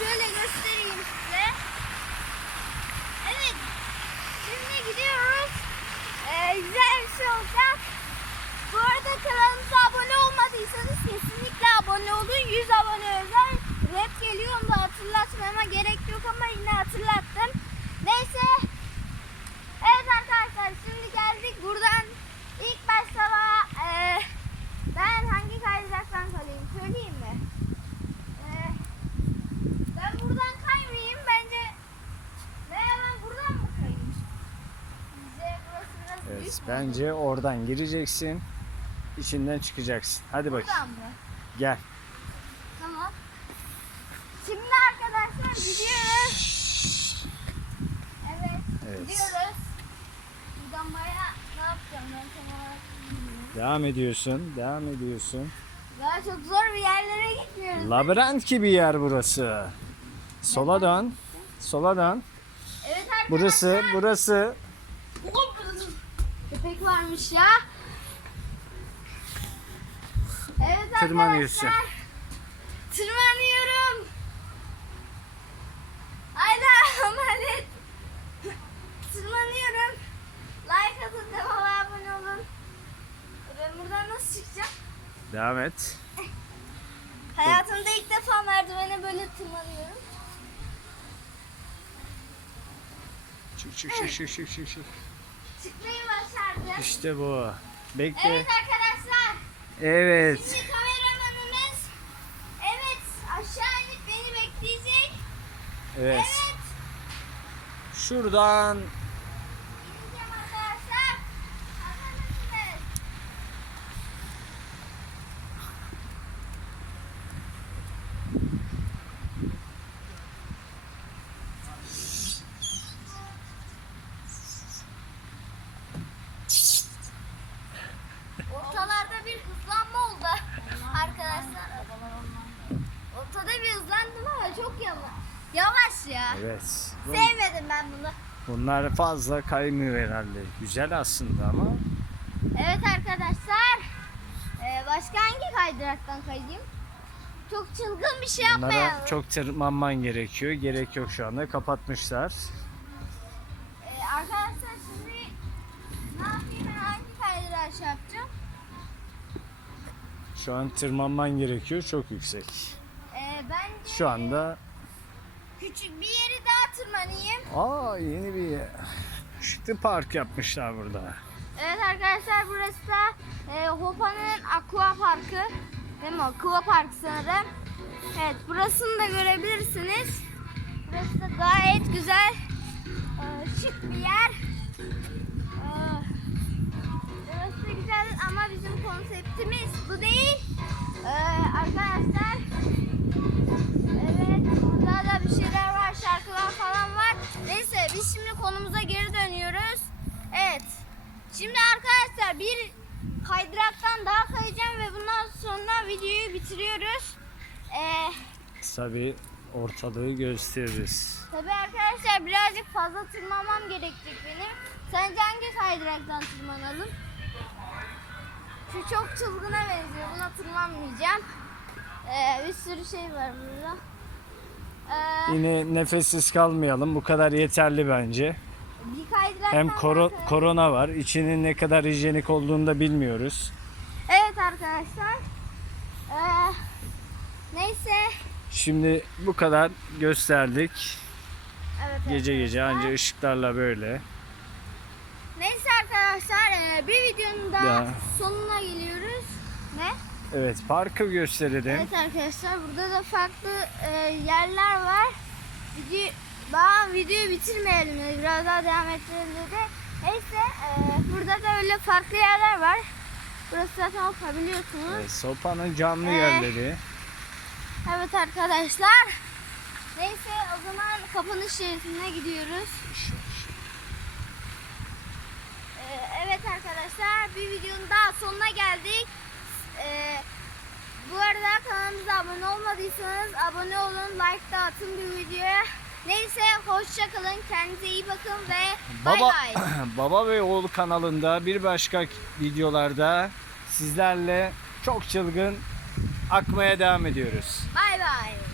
Şöyle göstereyim size. Evet. Şimdi gidiyoruz. Ee, güzel bir şey olacak. Bu arada kanalımıza abone olmadıysanız kesinlikle abone olun. 100 abone özel rap geliyor onu da hatırlatmama gerek yok ama yine hatırlattım. Bence oradan gireceksin. içinden çıkacaksın. Hadi bakayım. Buradan mı? Gel. Tamam. Şimdi arkadaşlar gidiyoruz. Evet, Evet. gidiyoruz. Buradan bayağı ne yapacağım ben tam olarak bilmiyorum. Devam ediyorsun. Devam ediyorsun. Daha çok zor bir yerlere gitmiyoruz. Labirent gibi yer burası. Sola dön. Sola dön. Evet arkadaşlar. Burası, burası. Köpek varmış ya. Evet Tırmanıyorsun. arkadaşlar. Tırmanıyorum. Haydi amanet. Tırmanıyorum. Like atın kanala abone olun. Ben buradan nasıl çıkacağım? Devam et. Hayatımda ilk defa merdivene böyle tırmanıyorum. Çık çık çık çık çık çık. Çık. Çıkmayı başardım. İşte bu. Bekle. Evet arkadaşlar. Evet. Şimdi kameramanımız evet aşağı inip beni bekleyecek. Evet. Evet. Şuradan Gideceğim arkadaşlar. Hazır mısınız? Ama çok yavaş. Yavaş ya. Evet. Sevmedim ben bunu. Bunlar fazla kaymıyor herhalde. Güzel aslında ama Evet arkadaşlar. Ee, başka hangi kaydıraktan kayayım? Çok çılgın bir şey bunlara yapmayalım. çok tırmanman gerekiyor. Gerek yok şu anda. Kapatmışlar. Ee, arkadaşlar şimdi ne yapayım ben hangi kaydırağı şey yapacağım? Şu an tırmanman gerekiyor. Çok yüksek. Şu anda küçük bir yeri daha tırmanayım. aa yeni bir şıklı park yapmışlar burada. Evet arkadaşlar burası da e, Hopa'nın Aqua Parkı. Değil mi? Aqua Park sanırım. Evet burasını da görebilirsiniz. Burası da gayet güzel. e, şık bir yer. E, burası da güzel ama bizim konseptimiz bu değil. E, arkadaşlar kayacağım ve bundan sonra videoyu bitiriyoruz. Ee, Tabi ortalığı gösteririz. tabii arkadaşlar birazcık fazla tırmanmam gerekecek benim. Sence hangi kaydıraktan tırmanalım? Şu çok çılgına benziyor. Buna tırmanmayacağım. Ee, bir sürü şey var burada. Ee, Yine nefessiz kalmayalım. Bu kadar yeterli bence. bir kaydıraktan Hem koro- korona var. İçinin ne kadar hijyenik olduğunu da bilmiyoruz. Arkadaşlar. Ee, neyse. Şimdi bu kadar gösterdik. Evet, Gece evet, gece anca ışıklarla böyle. Neyse arkadaşlar e, bir videonun daha Ya. sonuna geliyoruz. Ne? Evet parkı gösterelim. Evet arkadaşlar burada da farklı e, yerler var. Video, daha videoyu bitirmeyelim. Biraz daha devam ettirelim dedi. Neyse e, burada da öyle farklı yerler var. Burası zaten Opa biliyorsunuz. Evet, Sopa'nın canlı Ee, yerleri. Evet arkadaşlar. Neyse o zaman kapanış şeridine gidiyoruz. Ee, evet arkadaşlar bir videonun daha sonuna geldik. Ee, bu arada kanalımıza abone olmadıysanız abone olun, like da atın bir videoya. Neyse hoşça kalın, kendinize iyi bakın ve bay Baba bay. Baba ve oğul kanalında bir başka videolarda sizlerle çok çılgın akmaya devam ediyoruz. Bay bay.